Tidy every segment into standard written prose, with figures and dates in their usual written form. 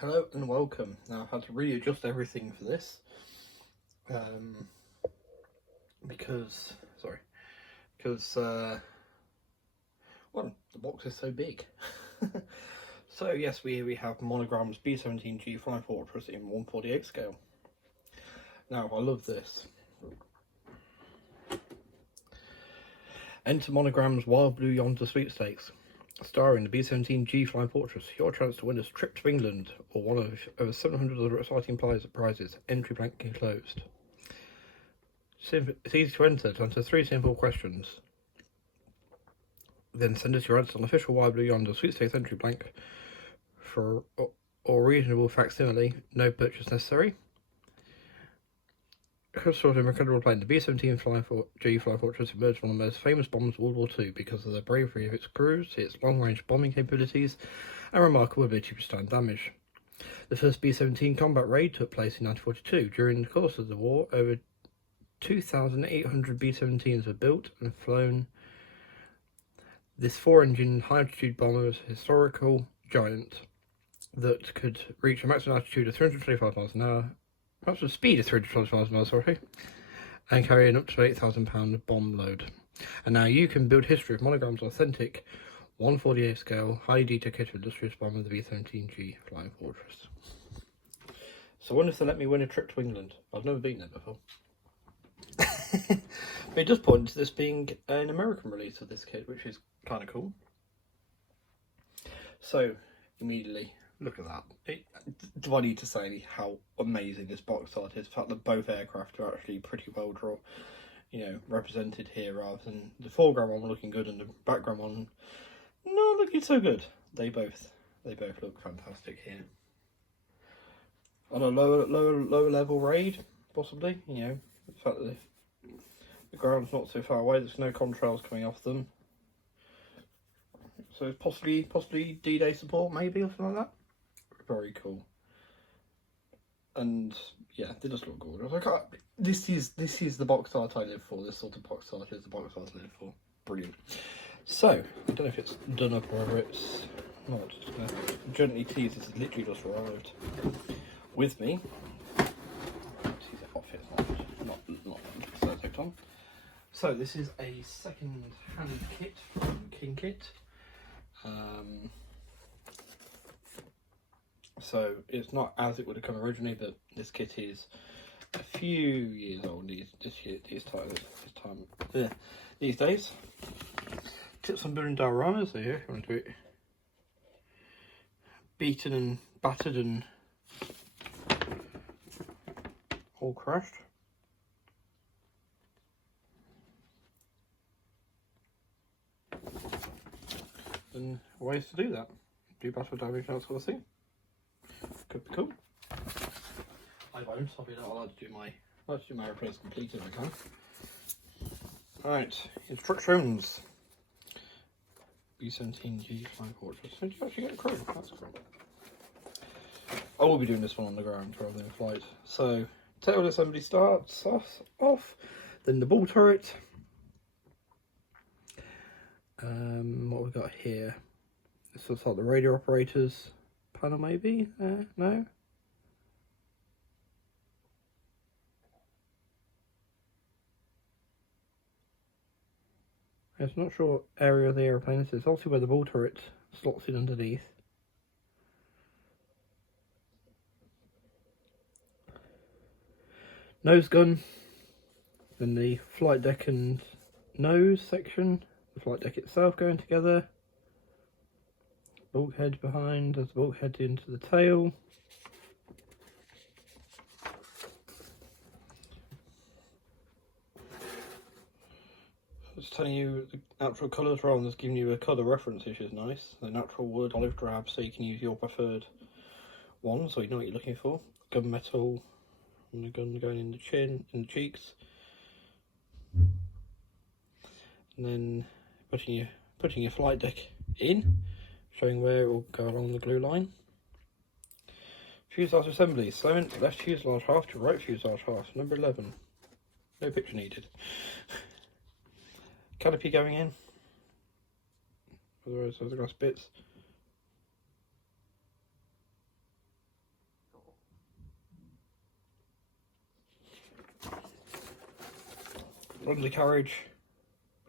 Hello and welcome. Now I've had to readjust everything for this because well, the box is so big. So yes, we have Monogram's B-17G Flying Fortress in 1/48 scale. Now I love this. Enter Monogram's Wild Blue Yonder sweepstakes. Starring the B-17G Flying Fortress, your chance to win a trip to England or one of over 700 other exciting prizes, entry blank enclosed. It's easy to enter. To answer 3 simple questions. Then send us your answer on official Wild Blue Yonder sweepstakes entry blank for or reasonable facsimile, no purchase necessary. Sort of incredible plane, the B-17G Flying Fortress emerged one of the most famous bombers of World War II because of the bravery of its crews, its long-range bombing capabilities, and remarkable ability to withstand damage. The first B-17 combat raid took place in 1942. During the course of the war, over 2,800 B-17s were built and flown. This 4-engine high-altitude bomber was a historical giant that could reach a maximum altitude of 325 miles an hour, maximum speed of 325 miles an hour, sorry, and carry an up to 8,000 pound bomb load. And now you can build history with Monogram's authentic 1/48 scale, highly dedicated industrious bomber, the B-17G Flying Fortress. So I wonder if they let me win a trip to England. I've never been there before. But it does point to this being an American release of this kit, which is kind of cool. So, immediately, look at that. Do I need to say how amazing this box art is? The fact that both aircraft are actually pretty well drawn, represented here, rather than the foreground one looking good and the background one not looking so good. They both look fantastic here. On a lower level raid, possibly, the fact that the ground's not so far away, there's no contrails coming off them. So it's possibly D-Day support, maybe, or something like that. Very cool. And yeah, they just look gorgeous. This is the box art I live for. This sort of box art is the box art I live for. Brilliant. So I don't know if it's done up or whether it's not. Just gonna gently tease this. Has literally just arrived with me. Tease it off. It's not taped on. So this is a second-hand kit from King Kit. So it's not as it would have come originally, but this kit is a few years old these days. Tips on building dioramas here, if you want to do it beaten and battered and all crashed. And ways to do that. Do battle damage, that sort of thing. Could be cool. I won't. I'll like to do my repairs complete if I can. Alright, instructions. B-17G Flying Fortress. Did you actually get a crew? That's cool. I will be doing this one on the ground rather than in flight. So, tail assembly starts off, then the ball turret. What we got here? This looks like the radio operators panel, maybe? No? I'm not sure what area of the aeroplane this is. Obviously where the ball turret slots in underneath. Nose gun. Then the flight deck and nose section. The flight deck itself going together. Bulkhead behind, as the bulkhead into the tail. It's telling you the natural colours rather than just giving you a colour reference, which is nice. The natural wood, olive drab, so you can use your preferred one, so you know what you're looking for. Gunmetal, and the gun going in the chin, in the cheeks. And then putting your flight deck in, showing where it will go along the glue line. Fuselage assembly, cement, left fuselage half to right fuselage half, number 11. No picture needed. Canopy going in. For the glass bits. undercarriage,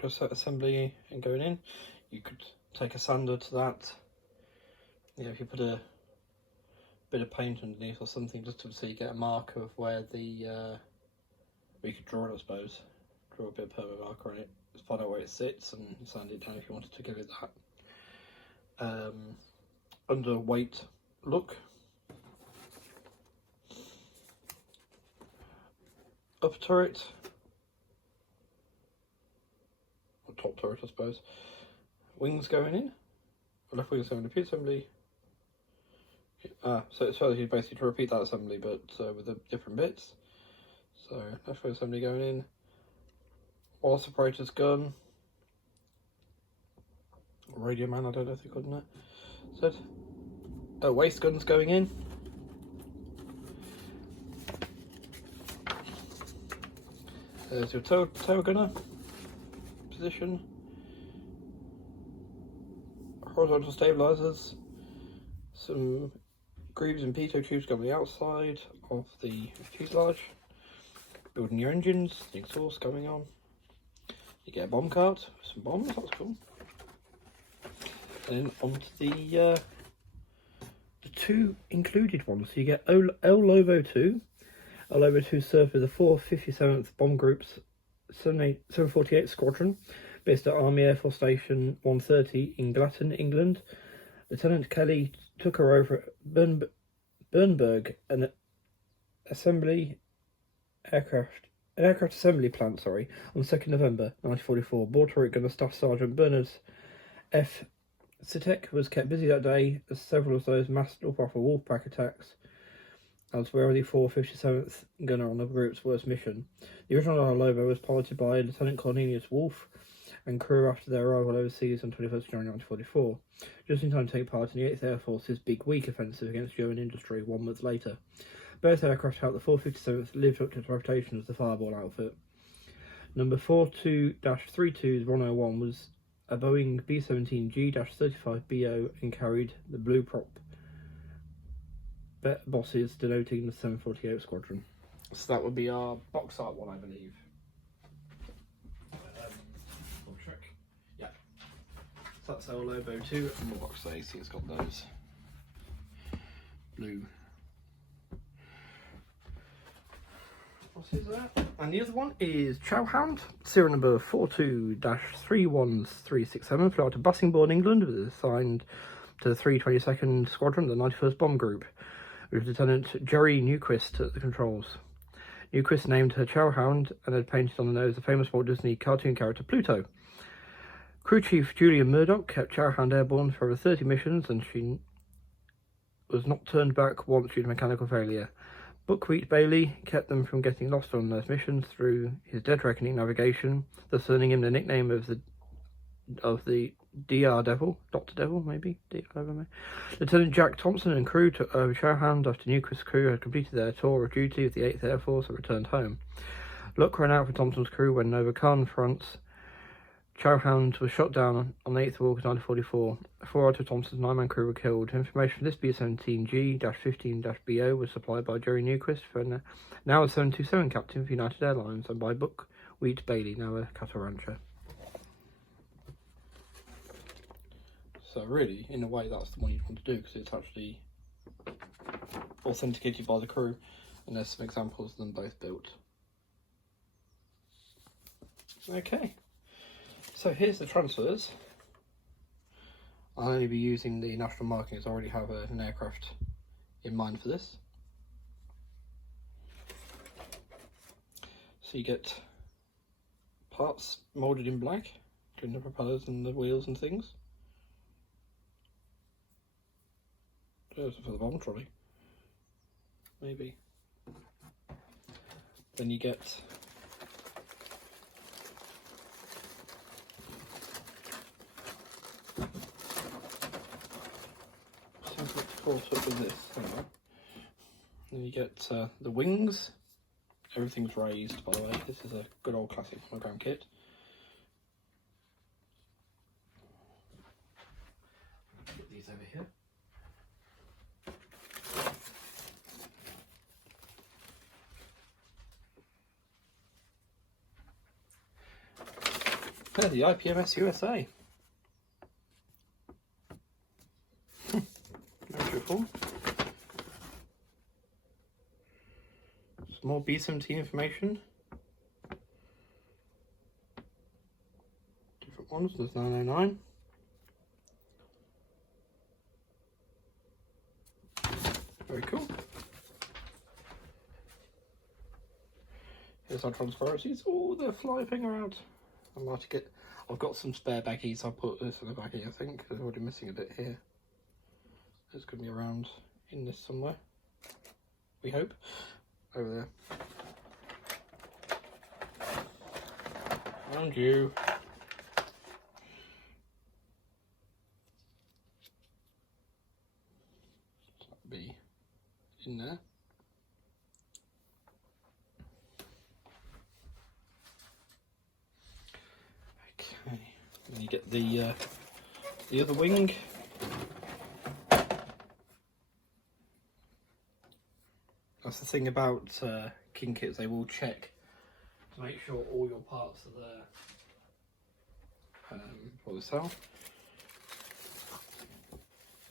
just assembly and going in. You could take a sander to that. You know, if you put a bit of paint underneath or something, just so you get a mark of where the where you could draw it, I suppose. Draw a bit of permanent marker on it, just find out where it sits and sand it down if you wanted to give it that underweight look. Upper turret, or top turret I suppose. Wings going in, left wing assembly, P assembly. So it's basically to repeat that assembly but with the different bits. So left wing assembly going in, wall separator's gun, radio man, I don't know if they called it. Said waist gun's going in. There's your tow gunner position, horizontal stabilizers, some grooves and pitot tubes going on the outside of the fuselage, building your engines, the exhaust going on. You get a bomb cart with some bombs, that's cool. And then onto the two included ones. So you get El Lobo 2. El Lobo 2 served with the 4th 57th Bomb Group's 748 Squadron, based at Army Air Force Station 130 in Glatton, England. Lieutenant Kelly took her over at Bernburg, an aircraft assembly plant, on 2nd November 1944. Board turret gunner Staff Sergeant Bernard F. Sitek was kept busy that day as several of those massed Luftwaffe Wolfpack attacks as were the 457th gunner on the group's worst mission. The original Lobo was piloted by Lieutenant Cornelius Wolff and crew after their arrival overseas on 21st January 1944, just in time to take part in the 8th Air Force's Big Week offensive against German industry 1 month later. Both aircraft out the 457th lived up to its reputation as the fireball outfit. Number 42-32-101 was a Boeing B-17G-35BO and carried the blue prop bosses denoting the 748 Squadron. So that would be our box art one, I believe. Yeah. So that's our Lobo 2 and the box A, see it's got those blue. What is that? And the other one is Chowhound, serial number 42-31367, flew out to Bassingbourn, England, was assigned to the 322nd Squadron, the 91st Bomb Group, with Lieutenant Jerry Newquist at the controls. Newquist named her Chowhound and had painted on the nose the famous Walt Disney cartoon character Pluto. Crew Chief Julian Murdoch kept Chowhound airborne for over 30 missions, and she was not turned back once due to mechanical failure. Buckwheat Bailey kept them from getting lost on those missions through his Dead Reckoning navigation, thus earning him the nickname of the DR Devil, Dr. Devil, maybe? Lieutenant Jack Thompson and crew took over Chowhound after Newquist's crew had completed their tour of duty with the 8th Air Force and returned home. Luck ran out for Thompson's crew when over Khan fronts. Chowhound was shot down on the 8th of August 1944. 4 out of Thompson's 9-man crew were killed. Information for this B-17G-15-BO was supplied by Jerry Newquist, now a 727 captain for United Airlines, and by Buckwheat Bailey, now a cattle rancher. So really, in a way, that's the one you'd want to do, because it's actually authenticated by the crew, and there's some examples of them both built. Okay. So here's the transfers. I'll only be using the national markings. I already have an aircraft in mind for this. So you get parts moulded in black, doing the propellers and the wheels and things. There's for the bomb trolley, maybe. Then you get caught up with this. Then you get the wings. Everything's raised, by the way. This is a good old classic Monogram kit. Put these over here. Yeah, the IPMS USA. Beautiful. Some more B-17 information. Different ones, there's 909. Very cool. Here's our transparencies. Oh, they're flying around. I've got some spare baggies. I'll put this in a baggie, I think. There's already missing a bit here. It's going to be around in this somewhere. We hope. Over there. Around you. That'll be in there. Okay. Then you get the other wing. That's the thing about King kits, they will check to make sure all your parts are there for the sale.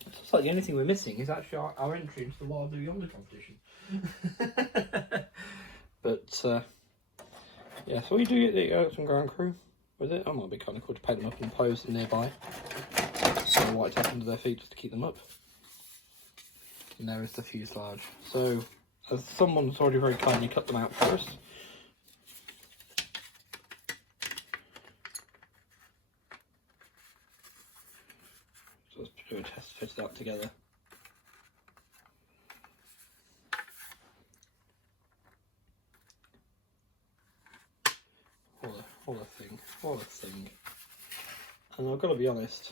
It's just like the only thing we're missing is actually our entry into the Wild Blue Yonder competition. But yeah, so we do get some ground crew with it. That might be kind of cool to paint them up and pose them nearby. So white tape under their feet just to keep them up. And there is the fuselage. So, as someone's already very kindly cut them out for us. So let's do a test fit that together. What a thing. And I've got to be honest,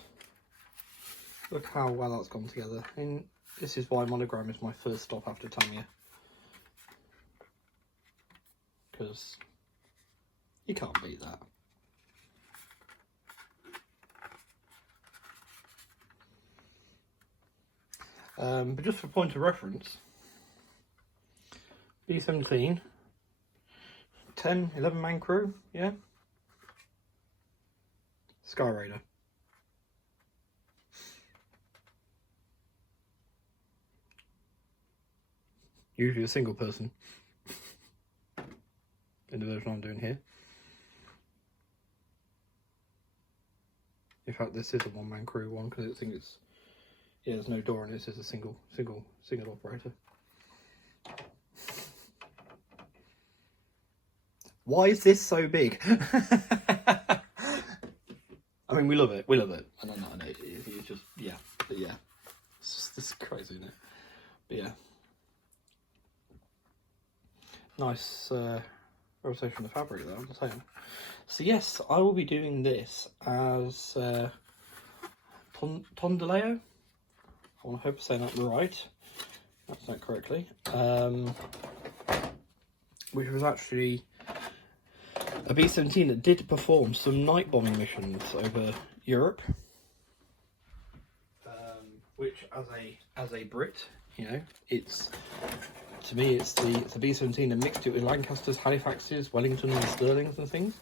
look how well that's gone together. I mean, this is why Monogram is my first stop after Tamiya. Because you can't beat that. But just for point of reference, B-17, 10, 11 man crew, yeah? Sky Raider. Usually a single person. In the version I'm doing here. In fact, this is a one-man crew one because I think it's, yeah, there's no door and it's just a single operator. Why is this so big? I mean, we love it. And I know it's just, yeah, but yeah, it's just crazy, isn't it? But yeah, nice rotation of the fabric though, I'm saying. So yes, I will be doing this as Tondaleo. I hope I'm saying that right. That's not correctly. Which was actually a B-17 that did perform some night bombing missions over Europe. Which, as a Brit, you know, it's, to me, it's the B-17 that mixed it with Lancasters, Halifaxes, Wellingtons and Stirlings and things.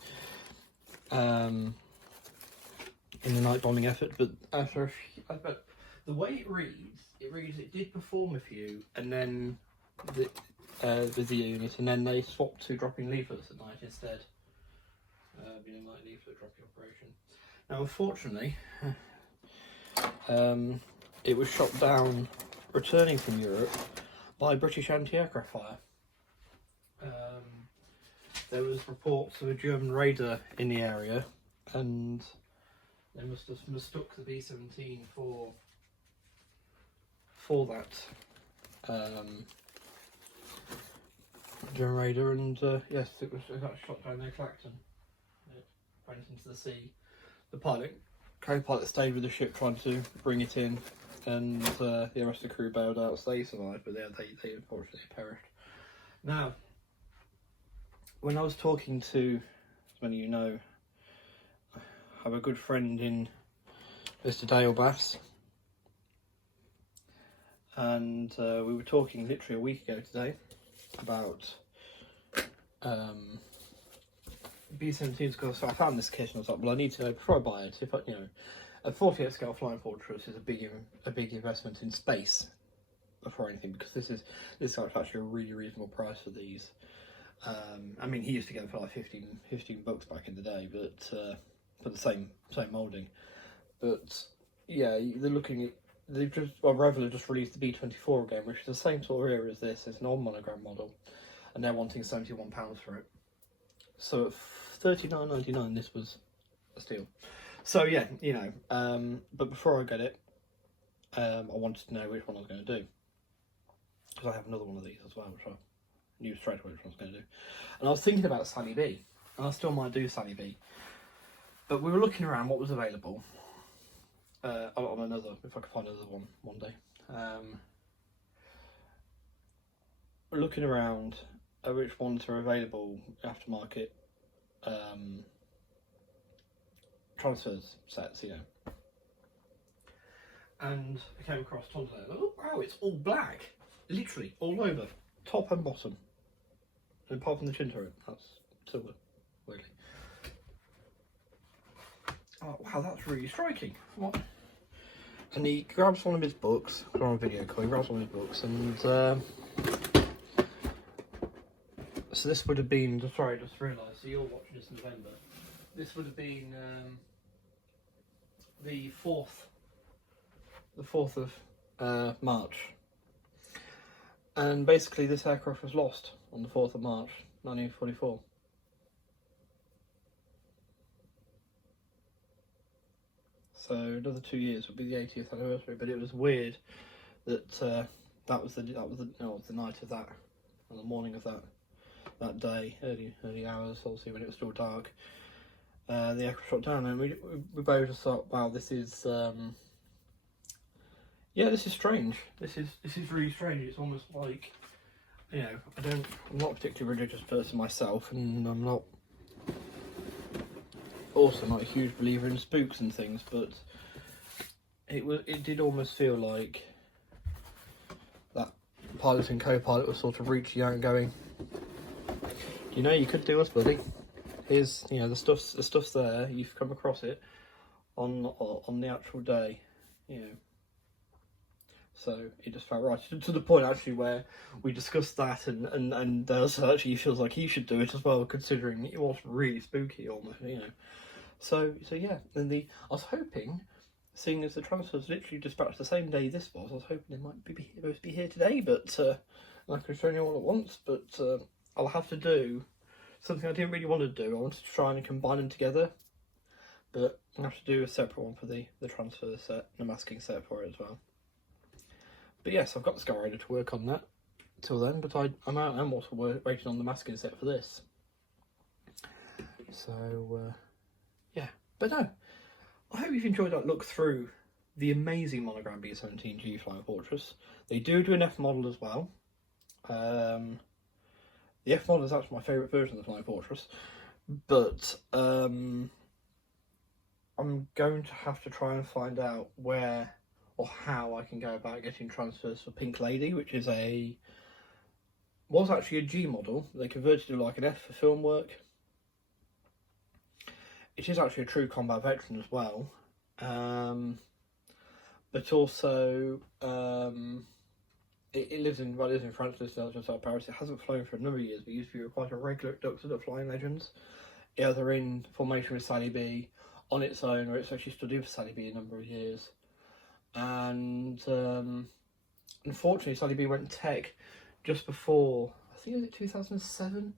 In the night bombing effort, but the way it reads it did perform a few, and then with the unit, and then they swapped to dropping leaflets at night instead. Being a night leaflet dropping operation. Now, unfortunately, it was shot down returning from Europe by British anti-aircraft fire. There was reports of a German raider in the area, and they must have mistook the B-17 for that German raider, and yes, it got shot down near Clacton. It went into the sea. The co-pilot stayed with the ship trying to bring it in, and the rest of the crew bailed out, so they survived, but they unfortunately perished. Now, when I was talking to, as many of you know, I have a good friend in Mr. Dale Bass, and we were talking literally a week ago today about B-17s, because I found this kit and I was like, well, I need to know before I buy it. If I, a 48 scale Flying Fortress is a big investment in space before anything, because this is actually a really reasonable price for these. I mean, he used to get them for like 15 bucks back in the day, but for the same moulding. But yeah, Revell just released the B-24 again, which is the same sort of era as this. It's an old Monogram model, and they're wanting £71 for it. So at $39.99, this was a steal. So yeah, but before I get it, I wanted to know which one I was going to do, because I have another one of these as well, which I knew straight away which one I was going to do. And I was thinking about Sally B, and I still might do Sally B. But we were looking around what was available. On another, if I could find another one day. We're looking around at which ones are available aftermarket transfers sets, And I came across tons of them. Oh wow, it's all black, literally all over, top and bottom. And apart from the chin turret, that's silver, weirdly. Oh wow, that's really striking. What? And he grabs one of his books, we're on a video call, he grabs one of his books, and so this would have been, sorry, I just realised, so you're watching this in November, this would have been the 4th of March, and basically this aircraft was lost on the 4th of March 1944. So another 2 years would be the 80th anniversary. But it was weird that that was the night of that, on the morning of that day, early hours, obviously when it was still dark. The aircraft shot down, and we both just thought, wow, this is this is strange. This is really strange. It's almost like, I'm not a particularly religious person myself, and I'm not also not a huge believer in spooks and things, but it did almost feel like that pilot and co-pilot was sort of reaching out and going, you could do us, buddy. Here's, the stuff's there. You've come across it on the actual day, So it just felt right, to the point actually where we discussed that, and so actually he feels like he should do it as well, considering it was really spooky almost, So yeah, and I was hoping, seeing as the transfer was literally dispatched the same day this was, I was hoping they might be supposed to be here today, but I could show you all at once, but I'll have to do something I didn't really want to do. I wanted to try and combine them together, but I have to do a separate one for the transfer set, the masking set for it as well. But yes, I've got the Sky Raider to work on that till then, but I'm also waiting on the masking set for this. So, yeah. But no, I hope you've enjoyed that look through the amazing Monogram B-17G Flying Fortress. They do an F model as well. The F model is actually my favourite version of the Flying Fortress, but I'm going to have to try and find out where or how I can go about getting transfers for Pink Lady, which was actually a G model. They converted it like an F for film work. It is actually a true combat veteran as well, but also it lives in France, just outside Paris. It hasn't flown for a number of years, but used to be quite a regular inductor at Flying Legends, either in formation with Sally B, on its own, or it's actually stood in for Sally B a number of years. And unfortunately, Sally B went tech just before, I think it was 2007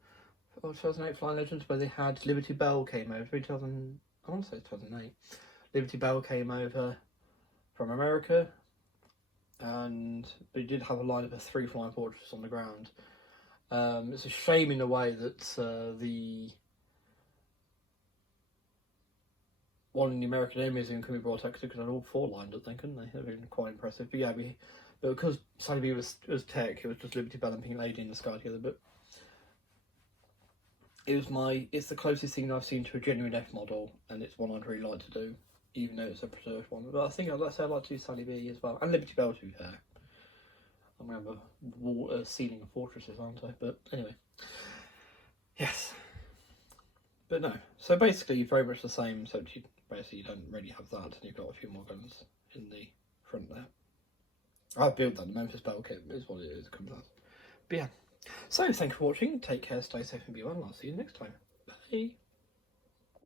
or 2008 Flying Legends, where they had Liberty Bell came over. I want to say 2008. Liberty Bell came over from America, and they did have a lineup of 3 Flying Fortresses on the ground. It's a shame in a way that the one in the American Air Museum can be brought out, because they had all 4 lined up then, couldn't they? They'd been quite impressive. But yeah, but because Sally B was tech, it was just Liberty Bell and Pink Lady in the sky together. But it's the closest thing I've seen to a genuine F model, and it's one I'd really like to do, even though it's a preserved one. But I think I'd like to do Sally B as well, and Liberty Bell to be fair. I remember ceiling of fortresses, aren't I? But anyway, yes. But no, so basically very much the same, except you don't really have that, and you've got a few more guns in the front there. I've built that, the Memphis Battle Kit is what it is, it comes out. But yeah, so thank you for watching, take care, stay safe and be well, and I'll see you next time. Bye!